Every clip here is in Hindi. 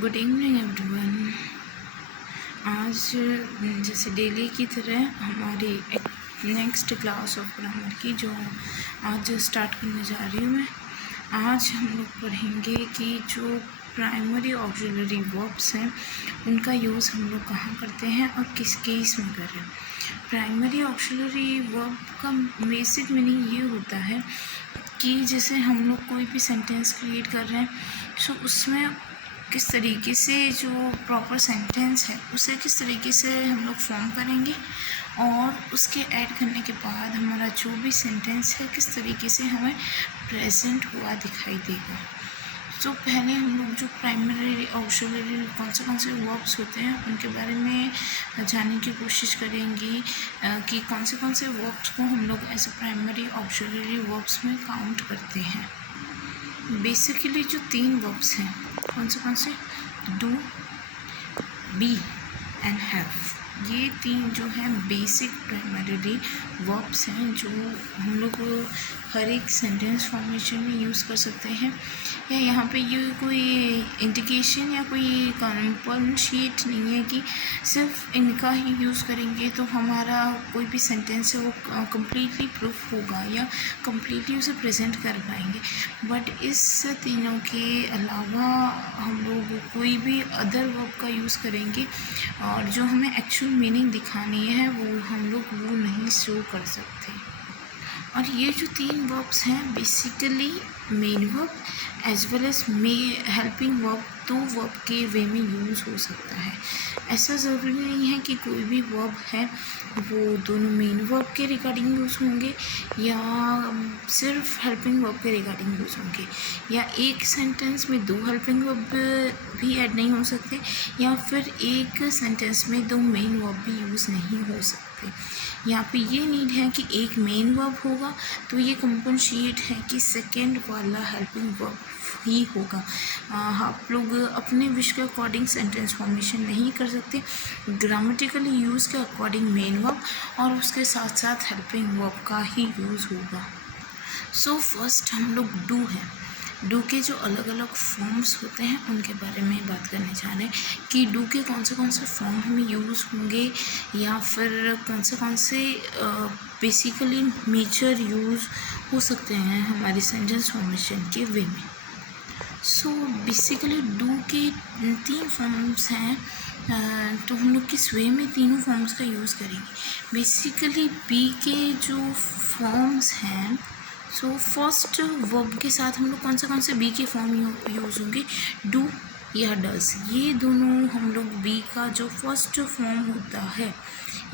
Good evening everyone. आज जैसे डेली की तरह हमारी नेक्स्ट क्लास ऑफ ग्रामर की जो आज स्टार्ट करने जा रही हूँ मैं। आज हम लोग पढ़ेंगे कि जो प्राइमरी ऑक्सिलरी वर्ब्स हैं उनका यूज़ हम लोग कहाँ करते हैं और किस केस में करें। प्राइमरी ऑक्सिलरी वर्ब का बेसिक मीनिंग ये होता है कि जैसे हम लोग कोई भी सेंटेंस क्रिएट कर रहे हैं सो उसमें किस तरीके से जो प्रॉपर सेंटेंस है उसे किस तरीके से हम लोग फॉर्म करेंगे और उसके ऐड करने के बाद हमारा जो भी सेंटेंस है किस तरीके से हमें प्रेजेंट हुआ दिखाई देगा। तो पहले हम लोग जो प्राइमरी ऑक्सिलरी कौन से वर्ब्स होते हैं उनके बारे में जानने की कोशिश करेंगी कि कौन से वर्ब्स को हम लोग as a primary auxiliary verbs में काउंट करते हैं। बेसिकली जो 3 वर्ब्स हैं कौन से डू, बी एंड हैव, ये 3 जो हैं बेसिक प्राइमरी वर्ब्स हैं जो हम लोग हर एक सेंटेंस फॉर्मेशन में यूज़ कर सकते हैं। या यहाँ पे ये कोई इंडिकेशन या कोई कंपनशिएट नहीं है कि सिर्फ इनका ही यूज़ करेंगे तो हमारा कोई भी सेंटेंस है वो कम्प्लीटली प्रूफ होगा या कम्प्लीटली उसे प्रेजेंट कर पाएंगे। बट इस तीनों के अलावा हम लोग कोई भी अदर वर्ब का यूज़ करेंगे और जो हमें एक्चुअल मीनिंग दिखानी है वो हम लोग वो नहीं शो कर सकते। और ये जो 3 वर्ब्स हैं basically main verb as well as helping verb 2 verb के वे में यूज़ हो सकता है। ऐसा ज़रूरी नहीं है कि कोई भी वर्ब है वो दोनों मेन वर्ब के रिगार्डिंग यूज़ होंगे या सिर्फ हेल्पिंग वर्ब के रिगार्डिंग यूज़ होंगे या एक सेंटेंस में 2 हेल्पिंग वर्ब भी ऐड नहीं हो सकते या फिर एक सेंटेंस में 2 मेन वर्ब भी यूज़ नहीं हो सकते। यहाँ पे ये नीड है कि एक मेन वर्ब होगा तो ये कंपनशिएट है कि सेकेंड वाला हेल्पिंग वर्ब ही होगा। आप लोग अपने विश के अकॉर्डिंग सेंटेंस फॉर्मेशन नहीं कर सकते। ग्रामेटिकली यूज़ के अकॉर्डिंग मेन वर्ब और उसके साथ साथ हेल्पिंग वर्ब का ही यूज़ होगा। सो फर्स्ट हम लोग डू है। डू के जो अलग अलग फॉर्म्स होते हैं उनके बारे में बात करने जा रहे हैं कि डू के कौन से फॉर्म हमें यूज़ होंगे या फिर कौन से बेसिकली मेजर यूज़ हो सकते हैं हमारी सेंटेंस फॉर्मेशन के वे में। सो बेसिकली डू के 3 फॉर्म्स हैं तो हम लोग किस वे में तीनों फॉर्म्स का यूज़ करेंगे। बेसिकली बी के जो फॉर्म्स हैं सो फर्स्ट वर्ब के साथ हम लोग कौन से बी के फॉर्म यूज़ होंगे डू या डज। ये दोनों हम लोग बी का जो फर्स्ट फॉर्म होता है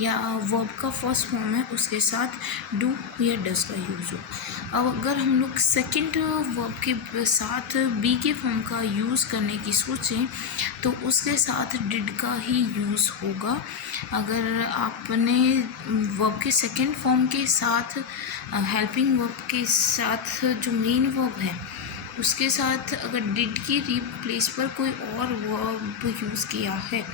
या वर्ब का फर्स्ट फॉर्म है उसके साथ डू या डज का यूज़ हो। अब अगर हम लोग सेकंड वर्ब के साथ बी के फॉर्म का यूज़ करने की सोचें तो उसके साथ डिड का ही यूज़ होगा। अगर आपने वर्ब के सेकंड फॉर्म के साथ हेल्पिंग वर्ब के साथ जो मेन वर्ब है उसके साथ अगर डिड की रिप्लेस पर कोई और वर्ब यूज़ किया है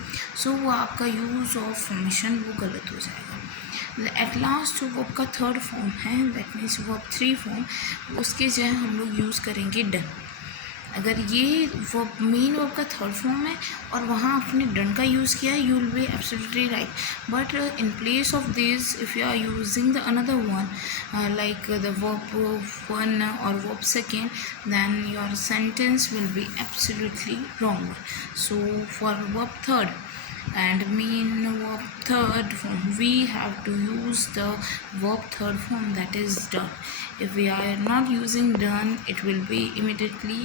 सो वो आपका यूज़ ऑफ फॉर्मेशन वो गलत हो जाएगा। एट लास्ट जो वर्ब का थर्ड फॉर्म है दैट मीन्स वर्ब 3 फॉर्म उसके जगह हम लोग यूज़ करेंगे डन। अगर ये वर्ब मेन वर्ब का थर्ड फॉर्म है और वहाँ आपने डन का यूज़ किया है you will be absolutely right. But in place of this if you are using the another one like the verb 1 or verb 2 then your sentence will be absolutely wrong. So for verb 3rd and mean verb 3rd form we have to use the verb 3rd form that is done. If we are not using done it will be immediately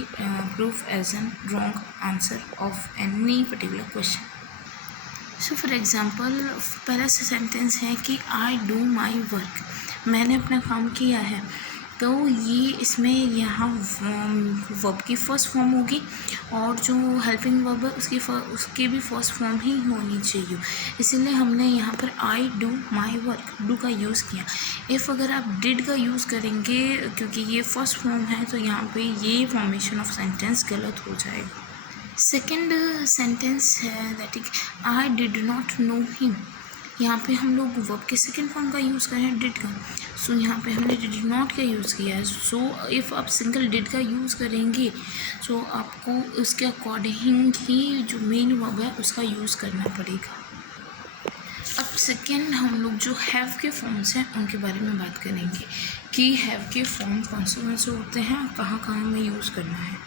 proof as a wrong answer of any particular question. So for example पहला सेंटेंस है कि आई डू माई वर्क, मैंने अपना काम किया है। तो ये इसमें यहाँ वर्ब की फ़र्स्ट फॉर्म होगी और जो हेल्पिंग वर्ब है उसके भी फर्स्ट फॉर्म ही होनी चाहिए। इसीलिए हमने यहाँ पर I do my work do का यूज़ किया। इफ़ अगर आप डिड का यूज़ करेंगे क्योंकि ये फर्स्ट फॉर्म है तो यहाँ पे ये फॉर्मेशन ऑफ सेंटेंस गलत हो जाएगा। सेकेंड सेंटेंस है that is I did not know him. यहाँ पे हम लोग वर्ब के सेकेंड फॉर्म का यूज़ कर रहे हैं, डिड का। सो यहाँ पे हमने डिड नॉट का यूज़ किया है। सो इफ़ आप सिंगल डिड का यूज़ करेंगे सो आपको उसके अकॉर्डिंग ही जो मेन वर्ब है उसका यूज़ करना पड़ेगा। अब सेकेंड हम लोग जो हैव के फॉर्म्स हैं उनके बारे में बात करेंगे कि हैव के फॉर्म कौन से होते हैं और कहाँ कहाँ में यूज़ करना है।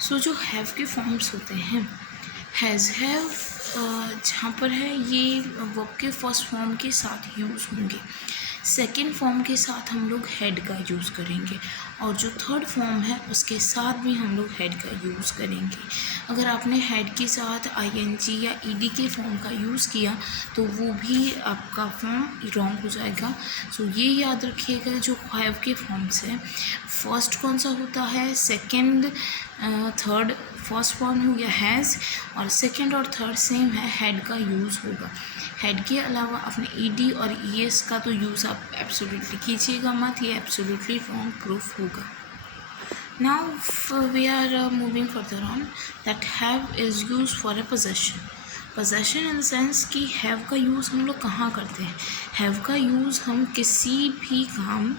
सो जो हैव के फॉर्म्स होते हैं, हैज़ हैव जहाँ पर है ये वर्ब के फर्स्ट फॉर्म के साथ यूज़ होंगे। सेकेंड फॉर्म के साथ हम लोग हैड का यूज़ करेंगे और जो थर्ड फॉर्म है उसके साथ भी हम लोग हैड का यूज़ करेंगे। अगर आपने हैड के साथ आईएनजी या ईडी के फॉर्म का यूज़ किया तो वो भी आपका फॉर्म रॉन्ग हो जाएगा। सो ये याद रखिएगा जो हैव के फॉर्म्स हैं, फर्स्ट कौन सा होता है, सेकेंड थर्ड, फर्स्ट फॉर्म हो गया हैज़ और सेकेंड और थर्ड सेम है, हैड का यूज़ होगा। हेड के अलावा अपने ईडी और ईएस का तो यूज़ आप एब्सोल्युटली कीजिएगा मत, ये एब्सोल्युटली रॉन्ग प्रूफ होगा। Now we are moving further on that have is use for a possession. Possession in the sense कि हैव का यूज़ हम लोग कहाँ करते हैं। हैव का यूज़ हम किसी भी काम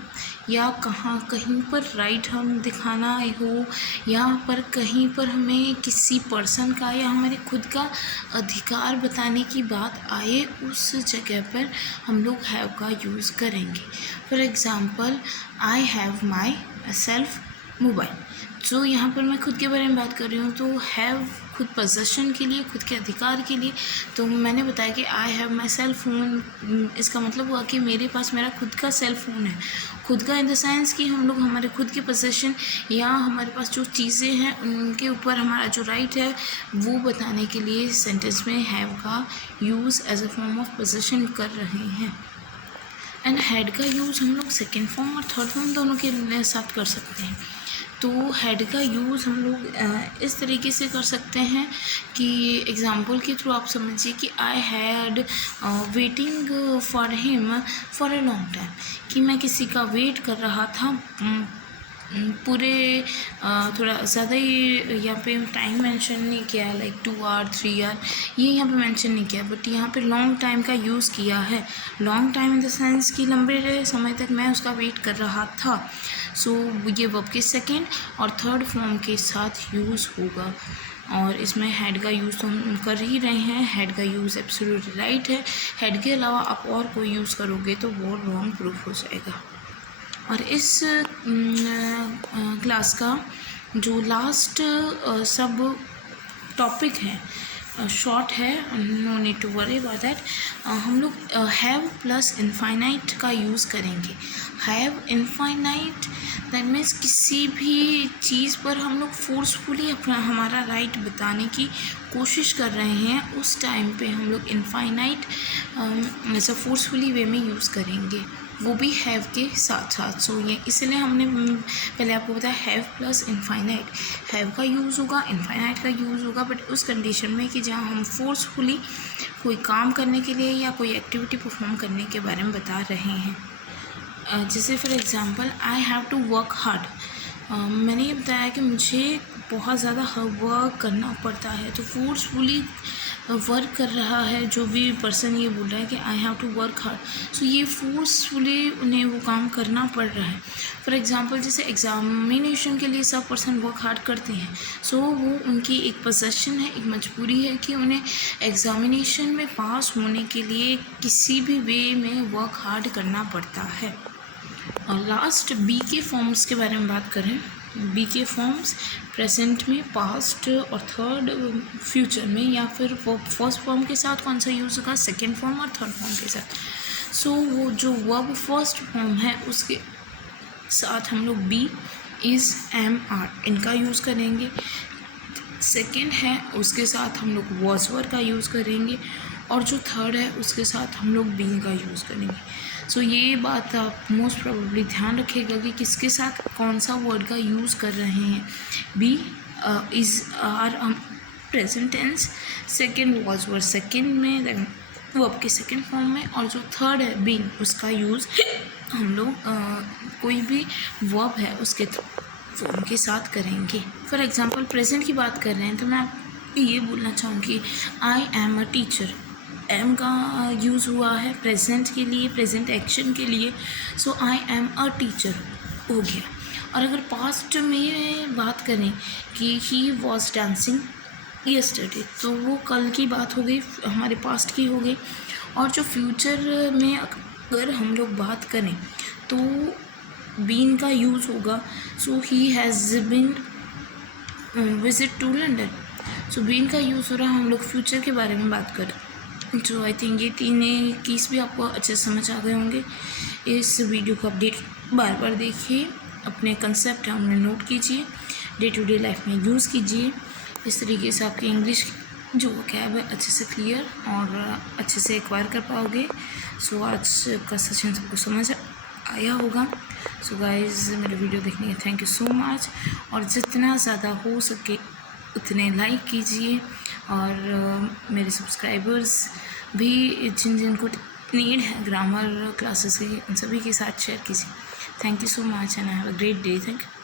या कहीं पर राइट हम दिखाना हो या पर कहीं पर हमें किसी पर्सन का या हमारे खुद का अधिकार बताने की बात आए उस जगह पर हम लोग हैव का यूज़ करेंगे। For example I have my self mobile. जो यहाँ पर मैं खुद के बारे में बात कर रही हूँ तो हैव खुद पोजेशन के लिए, खुद के अधिकार के लिए। तो मैंने बताया कि I have my cell phone, इसका मतलब हुआ कि मेरे पास मेरा खुद का सेल फ़ोन है। खुद का इन द सेंस कि हम लोग हमारे खुद के पोजेशन या हमारे पास जो चीज़ें हैं उनके ऊपर हमारा जो राइट है वो बताने के लिए सेंटेंस में हैव का use as a form of possession कर रहे हैं। एंड हैड का यूज़ हम लोग सेकेंड फॉर्म और थर्ड फॉर्म दोनों के साथ कर सकते हैं। तो हैड का यूज़ हम लोग इस तरीके से कर सकते हैं कि एग्ज़ाम्पल के थ्रू आप समझिए कि I had waiting for him for a long time, कि मैं किसी का वेट कर रहा था पूरे थोड़ा ज़्यादा ही यहाँ पे टाइम मेंशन नहीं किया है, लाइक 2 आवर 3 आवर ये यहाँ पे मेंशन नहीं किया, बट यहाँ पे लॉन्ग टाइम का यूज़ किया है। Long time in the sense कि लंबे समय तक मैं उसका वेट कर रहा था। सो ये वर्ब के सेकेंड और थर्ड फॉर्म के साथ यूज़ होगा और इसमें हैड का यूज़ तो हम कर ही रहे हैं। हैड का यूज़ एब्सोल्युटली राइट है। हैड के अलावा आप और कोई यूज़ करोगे तो वो रॉन्ग प्रूफ हो जाएगा। और इस क्लास का जो लास्ट सब टॉपिक है शॉर्ट है, no need to worry about that. हम लोग हैव प्लस इनफाइनाइट का यूज़ करेंगे। हैव इनफाइनाइट दैट मीन्स किसी भी चीज़ पर हम लोग फोर्सफुली अपना हमारा राइट बताने की कोशिश कर रहे हैं, उस टाइम पे हम लोग इनफाइनाइट ऐसा फोर्सफुली वे में यूज़ करेंगे, वो भी हैव के साथ साथ। सो ये इसलिए हमने पहले आपको बताया हैव प्लस इनफाइनाइट। हैव का यूज़ होगा, इनफाइनाइट का यूज़ होगा, बट उस कंडीशन में कि जहाँ हम फोर्सफुली कोई काम करने के लिए या कोई एक्टिविटी परफॉर्म करने के बारे में बता रहे हैं। जैसे for example I have to work hard. मैंने ये बताया कि मुझे बहुत ज़्यादा वर्क करना पड़ता है, तो फोर्सफुली वर्क कर रहा है जो भी पर्सन ये बोल रहा है कि I have to work hard. So ये फोर्सफुली उन्हें वो काम करना पड़ रहा है। फॉर एग्ज़ाम्पल जैसे एग्ज़ामिनेशन के लिए सब पर्सन वर्क हार्ड करते हैं, सो वो उनकी एक पोजीशन है, एक मजबूरी है कि उन्हें एग्ज़ामिनेशन में पास होने के लिए किसी भी वे में वर्क हार्ड करना पड़ता है। और लास्ट बी के फॉर्म्स के बारे में बात करें। बी के फॉर्म्स प्रेजेंट में, पास्ट और थर्ड फ्यूचर में, या फिर फर्स्ट फॉर्म के साथ कौन सा यूज़ होगा, सेकेंड फॉर्म और थर्ड फॉर्म के साथ। सो वो जो वर्ब फर्स्ट फॉर्म है उसके साथ हम लोग बी, इज़, एम, आर इनका यूज़ करेंगे। सेकेंड है उसके साथ हम लोग वॉज वर का यूज़ करेंगे और जो थर्ड है उसके साथ हम लोग बीइंग का यूज़ करेंगे। सो ये बात आप मोस्ट प्रोबेबली ध्यान रखिएगा कि किसके साथ कौन सा वर्ड का यूज़ कर रहे हैं। Be, is, are present tense, second was were second में, वर्ब के सेकेंड फॉर्म में, और जो थर्ड है बीइंग उसका यूज़ हम लोग कोई भी वर्ब है उसके फॉर्म के साथ करेंगे। फॉर एग्ज़ाम्पल प्रेजेंट की बात कर रहे हैं तो मैं आपको ये बोलना चाहूँगी I am a teacher. Am का यूज़ हुआ है प्रेजेंट के लिए, प्रेजेंट एक्शन के लिए। सो आई एम अ टीचर हो गया। और अगर पास्ट में बात करें कि ही वॉज डांसिंग यस्टरडे, तो वो कल की बात हो गई, हमारे पास्ट की हो गई। और जो फ्यूचर में अगर हम लोग बात करें तो बीन का यूज़ होगा। So he has been visit to London. So been का यूज़ हो रहा है, हम लोग फ्यूचर के बारे में बात करें। जो आई थिंक ये 3 कीज़ भी आपको अच्छे से समझ आ गए होंगे। इस वीडियो को अपडेट बार बार देखिए, अपने कंसेप्ट हमने नोट कीजिए, डे टू डे लाइफ में यूज़ कीजिए। इस तरीके से आपकी इंग्लिश जो वोकैब है अच्छे से क्लियर और अच्छे से एक्वायर कर पाओगे। सो आज का सेशन सबको समझ आया होगा। सो गाइज़, मेरे वीडियो देखने के थैंक यू सो मच। और जितना ज़्यादा हो सके उतने लाइक कीजिए, और मेरे सब्सक्राइबर्स भी जिनको नीड है ग्रामर क्लासेस की, उन सभी के साथ शेयर कीजिए। Thank you so much and have a great day. Thank you.